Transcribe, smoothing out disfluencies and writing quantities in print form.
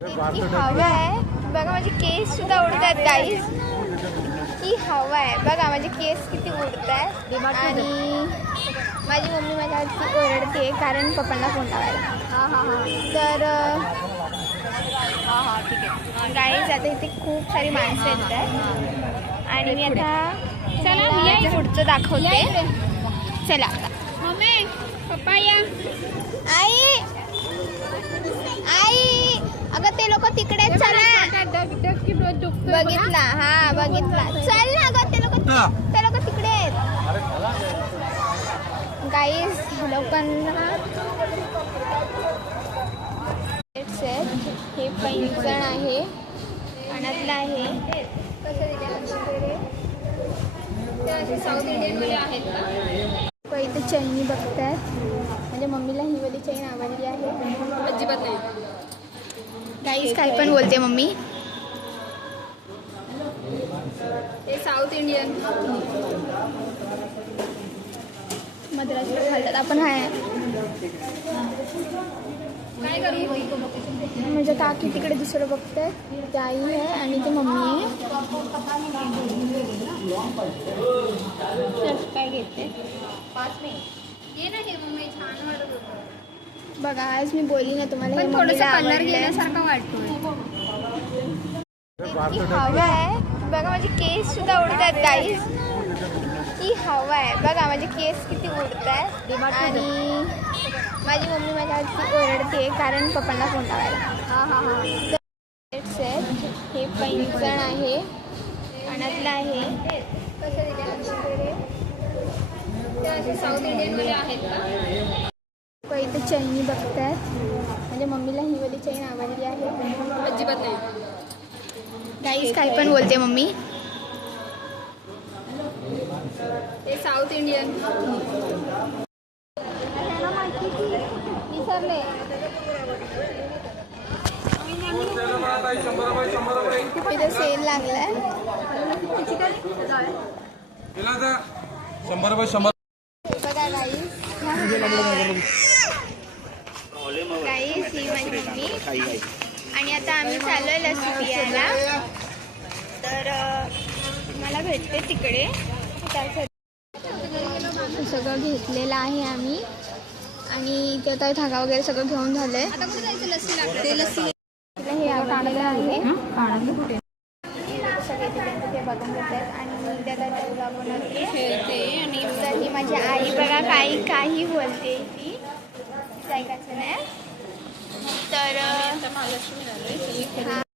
इतकी हवा आहे बघा, माझे केस सुद्धा उडतात गाईज. इतकी हवा आहे बघा, माझे केस किती उडतात. आणि माझी मम्मी माझ्यावरती ओरडते कारण पप्पांना फोन लावायला. तर ठीक आहे गाईज, आता इथे खूप सारी माणसं येतात आणि मी आता चला पुढचं दाखवते. चला मम्मी पप्पा या. आई आई, अगं ते लोक तिकडे चला. बघितला हा बघितला, चल ना अगं ते लोक तिकडे आहेत. गाईज लोकांना हे पैंजण आहे, कानातलं आहे. साऊथ इंडियन मध्ये आहेत का? इथे चैनी बघतात. म्हणजे मम्मीला ही वाली चैन आवडली आहे. अजिबात नाही गाईज, काही पण बोलते मम्मी. हे साऊथ इंडियन मद्रास घालतात. आपण आहे काय करू? म्हणजे काकी तिकडे दुसरं बघताय, ते आई आहे आणि ते मम्मी आहे. काय घेते 5 मिनिट ये ना. हे मम्मी छान वाटत होतं बघा. आज मी बोलली ना तुम्हाला, हे थोडंसं कलर घेण्यासारखं वाटतोय. इतकी हवा आहे बघा, माझे केस सुद्धा उडतात गाईज. इतकी हवा आहे बघा, माझे केस किती उडतात. आणि माझी मम्मी माझ्यावरती ओरडते कारण पप्पांना फोन लावायला. हे पैंजण आहे, कानातलं आहे. साऊथ इंडियन मध्ये आहेत का? इथे चैनी बघतात. म्हणजे मम्मीला ही वाली चैन आवडली आहे. अजिबात नाही गाईज, काही पण बोलते मम्मी. हे साऊथ इंडियन विसरले. इथे सेल लागलाय. 100 बघा गाईज, गाईज ही माझी मम्मी. आणि आता आम्ही चाललोय लस्सी पियायला. तर मला भेटते तिकडे. सगळं घेतलेलं आहे आम्ही. आणि ते आता धागा वगैरे सगळं घेऊन झालंय. आता कुठे जायचं? लस्सी लागते. लस्सी हे आवडलेलं आहे. सगळे तिकडे ते बघून घेतात आणि मी त्याला खेळते. आणि तर ही माझी आई बघा, काही बोलते ती ऐकायचं नाही. तर महालक्ष्मी